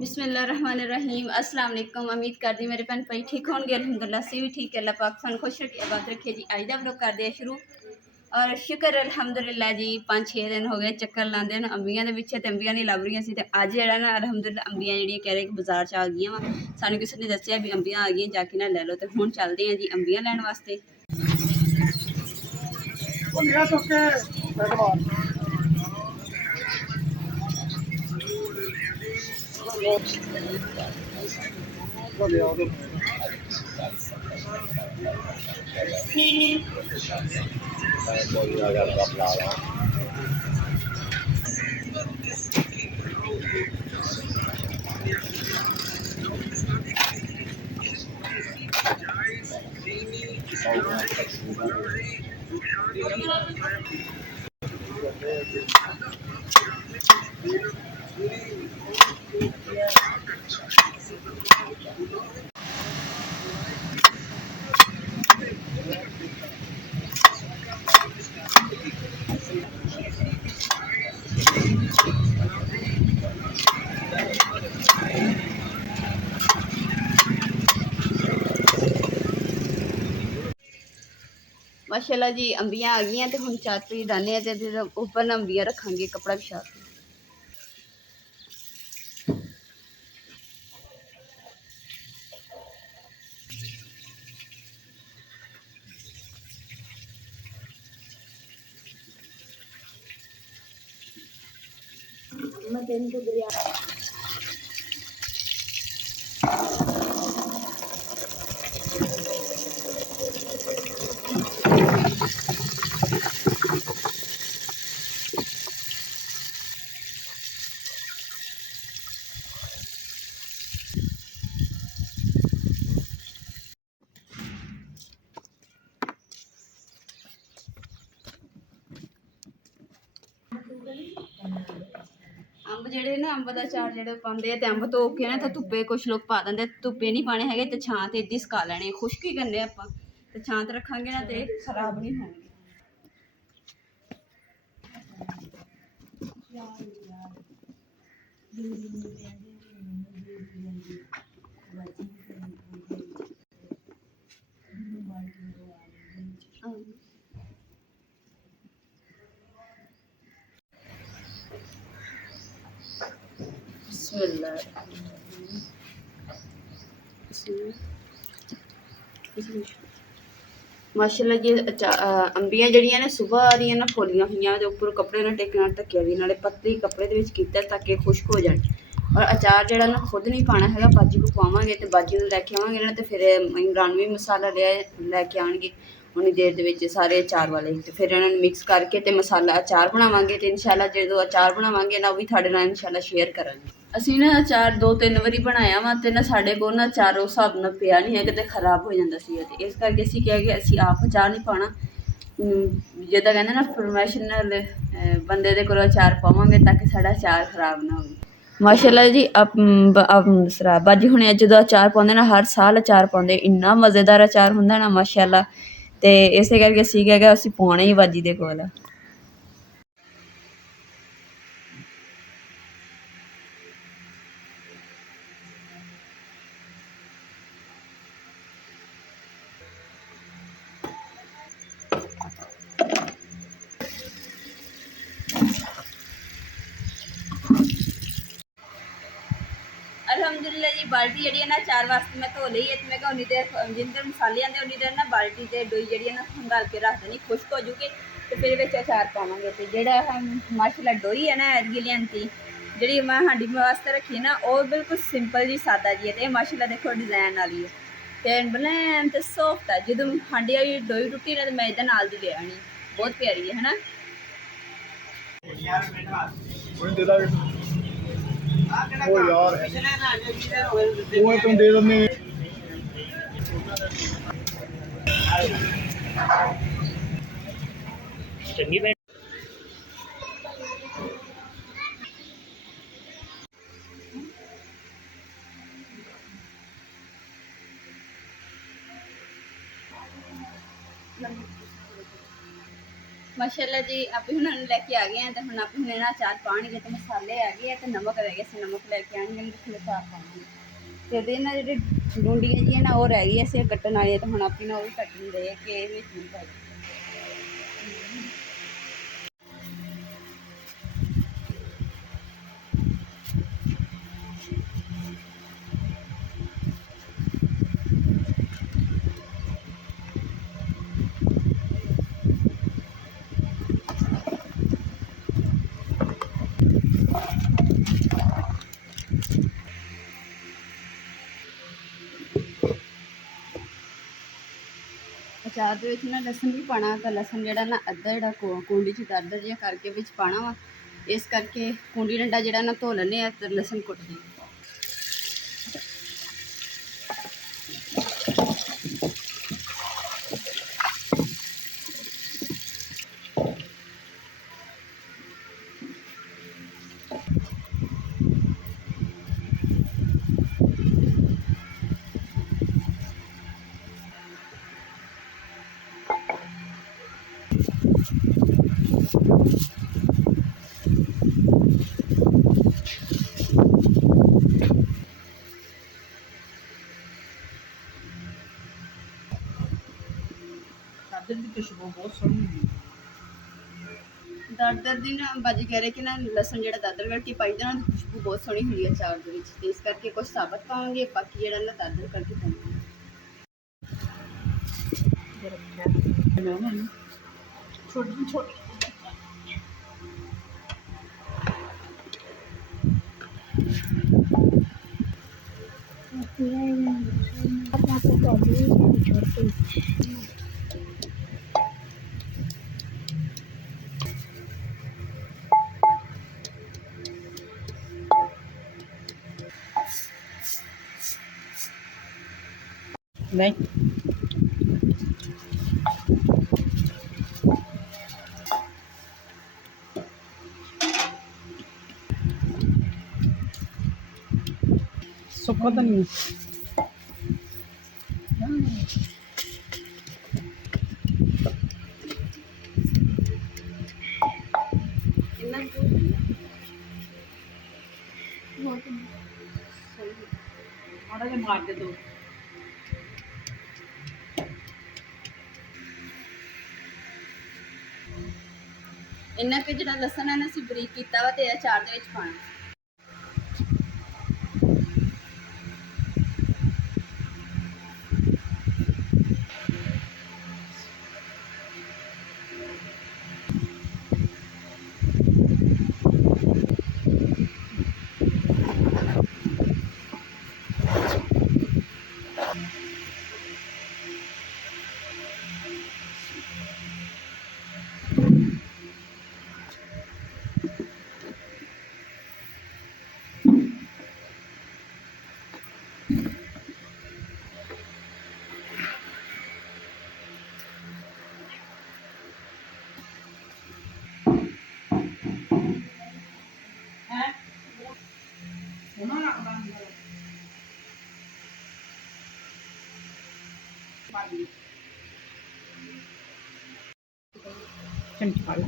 बिस्मिल्लाहिर्रहमानिर्रहीम अस्सलाम वालेकुम। उम्मीद करती मेरे भैन भाई ठीक होंगे। अल्हम्दुलिल्लाह से भी ठीक है। अल्लाह पाक सन खुश रखे बात रखे जी। अज का व्लॉग करते हैं शुरू और शुक्र अल्हम्दुलिल्लाह जी 5-6 दिन हो गए चक्कर लाते हैं अंबियां के पिछे तो अंबियां नहीं लभ रही सी। अज जो ना अल्हम्दुलिल्लाह अंबियां जी कह रहे बाजार च आ गई वा सानू किसी ने दसिया भी अंबियां आ गई जाके ना लै लो। तो हुण चलते हैं जी अंबियां लैण वास्ते। माशाल्लाह जी अंबियां आ गई तो हम चाची डाने ऊपर ना अंबियां रखांगे कपड़ा बिछा के। अंब जेडे ना अंब का अचार जो पाते हैं अंब धो के ना तो धुप्पे कुछ लोग पा देंगे। धुप्पे नहीं पाने है तो छां ते इदी सुका लैने खुश्क ही करने आप तो छां ते रखांगे ना तो खराब नहीं होंगे। माशाल्लाह जी अंबियां जड़ियां ने सुबह दियां ना फोलियां हुई तो उपर कपड़े ना टेके ढक्या भी नाले पतली कपड़े के ताकि खुश्क हो जाए। और अचार जो ना खुद नहीं पाना है बाजी को पावे तो बाजी को लैके आवेंगे ना तो फिर इमरान भी मसाला लैके आएंगे उन्नी देर के सारे अचार वाले तो फिर इन्होंने मिक्स करके तो मसाला अचार बनावांगे तो इंशाल्लाह जो अचार बनावांगे ना वो भी थोड़े नाल इंशाल्लाह शेयर करांगे। ਅਸੀਂ ना अचार 2-3 वारी बनाया वा तो ना साढ़े को ना अचार उस हिसाब नाल पिया नहीं है कि खराब हो जाता सी ते इस करके असीं क्या कि असीं आप अचार नहीं पाना जिद्दां कहंदे ना प्रोफैशनल बंदे दे कोलों अचार पावांगे ताकि साढ़ा अचार खराब ना हो। माशाल्लाह जी बाजी हुणे जो अचार पाउंदे ना हर साल अचार पाउंदे इन्ना मज़ेदार अचार हुंदा ना माशाल्लाह ते इस करके असीं क्या कि असीं पाउणा ही बाजी दे कोल। अल्हम्दुलिल्लाह जी बाल्टी जी ना अचार वास्ते मैं धो ली है तो मैं उन्नी देर जिन्नी मसाले आते उन्नी देर ना बाल्टी से डोई जी ना खंगाल के रख देनी खुश्क हो जूगी तो फिर अचार पावे तो जोड़ा माशाल्लाह डोई है ना एदगी लियांती जी मैं हांडी वास्ते रखी है ना वो बिल्कुल सिंपल जी सादा जी है तो माशाल्लाह देखो डिजाइन वाली है तो बलैन तो सॉफ्ट है जो हांडी वाली डोई टुटी ना तो मैं इधर नाल दी ले आनी बहुत प्यारी है ना। ओ यार वो तुम दे दो मैं चंगी बैठ ਮਾਸ਼ਾਅੱਲਾ ਜੀ ਆਪੇ ਹੁਣ ਲੈ ਕੇ ਆ ਗਏ ਆ ਤੇ ਹੁਣ ਆਪੇ ਹੁਣ ਇਹਨਾਂ ਅਚਾਰ ਪਾਣਗੇ ਤੇ ਮਸਾਲੇ ਆ ਗਏ ਆ ਤੇ ਨਮਕ ਰਹਿ ਗਿਆ ਸੀ ਨਮਕ ਲੈ ਕੇ ਆਣਗੇ ਤੇ ਅਚਾਰ ਪਾਵਾਂਗੇ ਤੇ ਇਹਦੇ ਨਾਲ ਜਿਹੜੇ ਡੂੰਡੀਆਂ ਜੀਆਂ ਨਾ ਉਹ ਰਹਿ ਗਈਆਂ ਸੀ ਕੱਟਣ ਵਾਲੀਆਂ ਤੇ ਹੁਣ ਆਪੇ ਨਾ ਉਹ ਵੀ ਕੱਟਣ ਦੇ ਆ ਕਿ ਇਹ ਵਿੱਚ ਨਹੀਂ ਪਾ ਅਚਾਰ ਦੇ ਵਿੱਚ ਨਾ ਲਸਣ ਵੀ ਪਾਣਾ ਤਾਂ ਲਸਣ ਜਿਹੜਾ ਨਾ ਅੱਧਾ ਜਿਹੜਾ ਕੁੰਡੀ 'ਚ ਦਰਦਰ ਜਿਹਾ ਕਰਕੇ ਵਿੱਚ ਪਾਣਾ ਵਾ ਇਸ ਕਰਕੇ ਕੁੰਡੀ ਡੰਡਾ ਜਿਹੜਾ ਨਾ ਧੋ ਲੈਂਦੇ ਆ ਤੇ ਲਸਣ ਕੁੱਟਦੇ ਦਾਦਰ ਦੀ ਖੁਸ਼ਬੂ ਬਹੁਤ ਸੋਹਣੀ ਹੁੰਦੀ ਦਾਦਰ ਦੀ ਨਾ ਬਾਜੀ ਕਹਿ ਰਹੇ ਕਿ ਨਾ ਲਸਣ ਜਿਹੜਾ ਦਾਦਰ ਕਰਕੇ ਪਾਈਦਾ ਨਾ ਉਹਦੀ ਖੁਸ਼ਬੂ ਬਹੁਤ ਸੋਹਣੀ ਹੁੰਦੀ ਹੈ ਅਚਾਰ ਦੇ ਵਿੱਚ ਤੇ ਇਸ ਕਰਕੇ ਕੁਝ ਸਾਬਤ ਪਾਵਾਂਗੇ ਬਾਕੀ ਜਿਹੜਾ ਨਾ ਦਾਦਰ ਕਰਕੇ ਪਾਵਾਂਗੇ ਛੋਟੀ ਛੋਟੀ नहीं सुखा तो नहीं ਇਹਨਾਂ थोड़ा जिहा मार दे दो ਇਹਨਾਂ ਕਿ ਜਿਹੜਾ ਲਸਣ ਹੈ ਨਾ ਅਸੀਂ ਬਰੀਕ ਕੀਤਾ ਵਾ ਤੇ ਇਹ ਅਚਾਰ ਦੇ ਵਿੱਚ ਪਾਣਾ चमचा ला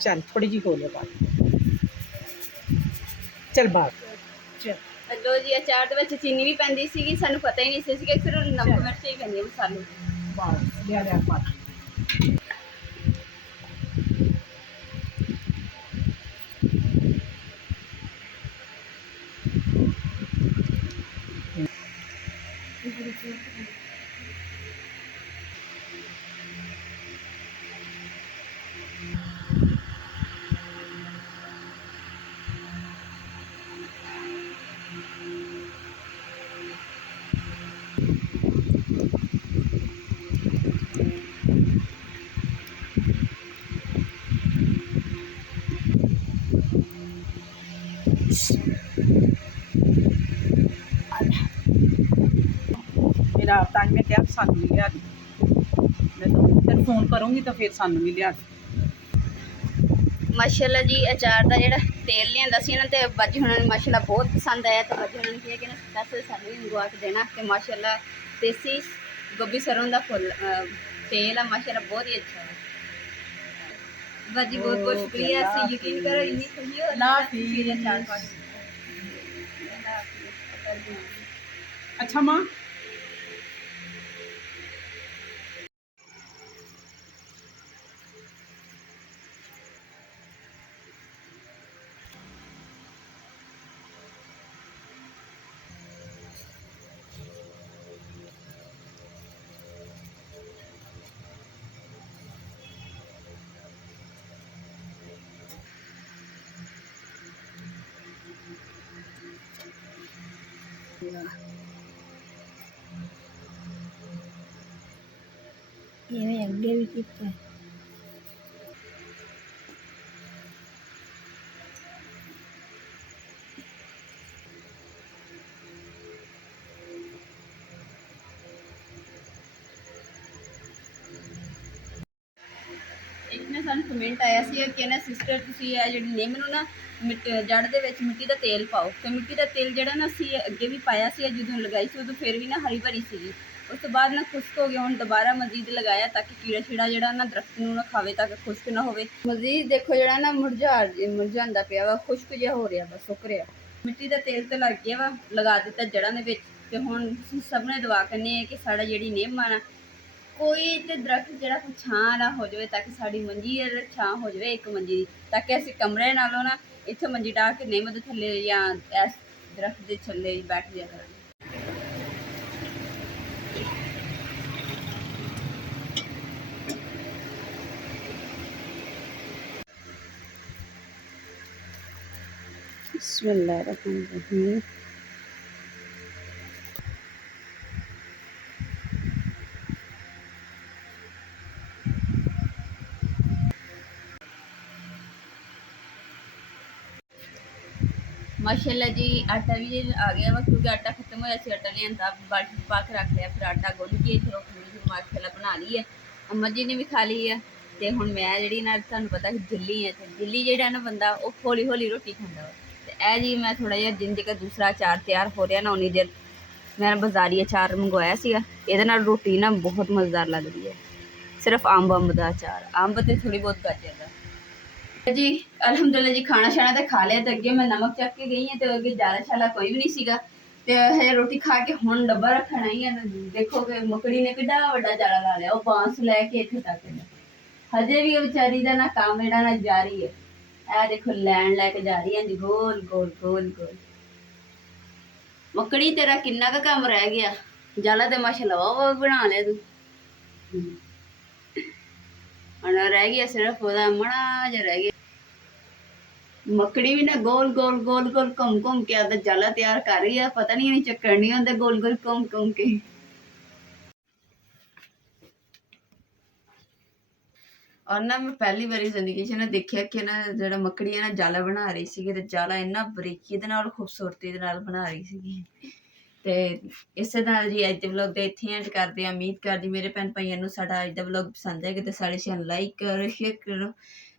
चल थोड़ी जी खोले बात चल बात चल ਲੋ ਜੀ ਅਚਾਰ ਦੇ ਵਿੱਚ ਚੀਨੀ ਵੀ ਪੈਂਦੀ ਸੀਗੀ ਸਾਨੂੰ ਪਤਾ ਹੀ ਨਹੀਂ ਸੀ ਕਿ ਸਿਰਫ ਨਮਕ ਮਿਰਚ ਹੀ ਪੈਂਦੀ ਮਸਾਲੇ बात लिया लिया बात मेरा ताज में क्या सानू भी लिया दी मैं तो तेरे फोन करूँगी तो फिर सानू भी लिया दी ਮਾਸ਼ਾਅੱਲਾ ਜੀ ਅਚਾਰ ਦਾ ਜਿਹੜਾ ਤੇਲ ਲਿਆਂਦਾ ਸੀ ਇਹਨਾਂ ਤੇ ਬਾਜੀ ਹੁਣਾਂ ਨੂੰ ਮਾਸ਼ਾਅੱਲਾ ਬਹੁਤ ਪਸੰਦ ਆਇਆ ਤੇ ਬਾਜੀ ਹੁਣਾਂ ਨੇ ਕਿਹਾ ਕਿ ਨਾ ਸਪੈਸ਼ਲ ਸਾਨੂੰ ਵੀ ਮੰਗਵਾ ਕੇ ਦੇਣਾ ਤੇ ਮਾਸ਼ਾਅੱਲਾ ਦੇਸੀ ਗੋਭੀ ਸਰੋਂ ਦਾ ਫੁੱਲ ਤੇਲ ਆ ਮਾਸ਼ਾਅੱਲਾ ਬਹੁਤ ਹੀ ਅੱਛਾ ਹੈ। ਬਾਜੀ ਬਹੁਤ ਬਹੁਤ ਸ਼ੁਕਰੀਆ। ਅਸੀਂ ਯਕੀਨ ਕਰੋ ਇੰਨੀ ਖੁਸ਼ੀ ਹੋ ला ਰਹੀ ਹੈ ਅਚਾਰ ਪਾ ਕੇ। अच्छा माँ ਇਹ ਅੱਗੇ ਵੀ ਕੀਤਾ ਇੱਕ ਨੇ ਸਾਨੂੰ ਕਮੈਂਟ ਆਇਆ ਸੀ ਕਿ ਨਾ ਸਿਸਟਰ ਤੁਸੀਂ ਇਹ ਜਿਹੜੀ ਨਿੰਮ ਨੂੰ ਨਾ ਜੜ ਦੇ ਵਿੱਚ ਮਿੱਟੀ ਦਾ ਤੇਲ ਪਾਓ ਤੇ ਮਿੱਟੀ ਦਾ ਤੇਲ ਜਿਹੜਾ ਨਾ ਅਸੀਂ ਅੱਗੇ ਵੀ ਪਾਇਆ ਸੀ ਜਦੋਂ ਲਗਾਈ ਸੀ ਉਦੋਂ ਫਿਰ ਵੀ ਨਾ ਹਰੀ ਭਰੀ ਸੀਗੀ। ਉਸ ਤੋਂ ਬਾਅਦ ਨਾ ਖੁਸ਼ਕ ਹੋ ਗਿਆ, ਹੁਣ ਦੁਬਾਰਾ ਮਜ਼ੀਦ ਲਗਾਇਆ ਤਾਂ ਕਿ ਕੀੜਾ ਛੀੜਾ ਜਿਹੜਾ ਨਾ ਦਰਖਤ ਨੂੰ ਨਾ ਖਾਵੇ ਤਾਂ ਕਿ ਖੁਸ਼ਕ ਨਾ ਹੋਵੇ। ਮਜ਼ੀਦ ਦੇਖੋ ਜਿਹੜਾ ਨਾ ਮੁਰਝਾਉਂਦਾ ਪਿਆ ਵਾ, ਖੁਸ਼ਕ ਜਿਹਾ ਹੋ ਰਿਹਾ ਵਾ, ਸੁੱਕ ਰਿਹਾ। ਮਿੱਟੀ ਦਾ ਤੇਲ ਤੇ ਲੱਗ ਗਿਆ ਵਾ, ਲਗਾ ਦਿੱਤਾ ਜੜ੍ਹਾਂ ਦੇ ਵਿੱਚ ਤੇ ਹੁਣ ਸਭ ਨੇ ਦੁਆ ਕਰਨੀ ਹੈ ਕਿ ਸਾਡਾ ਜਿਹੜੀ ਨਿੰਮ ਆ ਨਾ ਕੋਈ ਤੇ ਦਰਖਤ ਜਿਹੜਾ ਛਾਂ ਵਾਲਾ ਹੋ ਜਾਵੇ ਤਾਂ ਕਿ ਸਾਡੀ ਮੰਜੀ ਛਾਂ ਹੋ ਜਾਵੇ ਇੱਕ ਮੰਜੀ ਦੀ, ਤਾਂ ਕਿ ਅਸੀਂ ਕਮਰੇ ਨਾਲੋਂ ਨਾ ਇੱਥੇ ਮੰਜੀ ਢਾ ਕੇ ਨਿੰਮ ਦੇ ਥੱਲੇ ਜਾਂ ਇਸ ਦਰਖਤ ਦੇ ਥੱਲੇ ਬੈਠ ਜਾਇਆ ਕਰਾਂਗੇ। बिस्मिल्लाहिर्रहमानिर्रहीम। माशाल्लाह जी आटा भी आ गया वा क्योंकि आटा खत्म होया सी, आटा लियांदा बाल्टी पा के रख लिया, फिर आटा गुन्न के फिर माशाल्लाह बना ली है। अम्मा जी ने भी खा ली है ते हुण मैं जिहड़ी ना तुहानूं पता कि दिल्ली है ते दिल्ली जिहड़ा ना बंदा वो हौली हौली रोटी खांदा वा ते ਇਹ जी मैं थोड़ा जिहा जिन तक दूसरा अचार तैयार हो रहा ना उन्नी देर मैं बाजारी अचार मंगवाया सीगा। ਇਹਦੇ ਨਾਲ रोटी ना बहुत मज़ेदार लगदी है। सिर्फ अंब ਦਾ अचार, अंब ते थोड़ी बहुत गाजर ਦਾ जी। अलहमदुलिल्लाह जी खाना शाना तो खा लिया, तो अगे मैं नमक चक के गई है तो अगे जाला शाला कोई भी नहीं सीगा ते हजे रोटी खा के हुण डब्बा रखना ही है। देखो कि मकड़ी ने किड्डा वड्डा जाला ला लिया, वो बांस लैके इत्थे तक हजे भी बेचारी दा ना काम जेड़ा ना जारी है। ए देखो लैन लैके जा रही है गोल गोल गोल गोल। मकड़ी तेरा किन्ना का काम रह गया, जाला ते माशाअल्लाह वो बना लिया तू, रह गया सिर्फ ओदा मड़ा जा रह गया। मकड़ी भी ना गोल गोल गोल गोल घूम घूम के आदा जाला तैयार कर रही है, पता नहीं चक्कर नहीं होंगे गोल गोल घूम घूम के। और ना मैं पहली बारी जिंदगी च ना देखिया कि ना जो मकड़ी है ना जाला बना रही सी ते जाला इन्ना बरीकी दे नाल खूबसूरती दे नाल बना रही सी। ते इस नाल जी अज दे व्लॉग दे इत्थे एंड करदे आ। उम्मीद करदी मेरे भैन भाइयों नूं साडा अज दा व्लॉग पसंद है कि साडे चैनल लाइक करो, शेयर करो,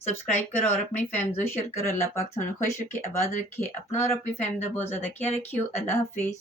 सब्सक्राइब करो और अपनी फैमिली शेयर करो। अल्लाह पाक तुहानूं खुश रखे, आबाद रखे, अपना और अपनी फैमिली का बहुत ज़्यादा ख्याल रखियो। अल्लाह हाफिज़।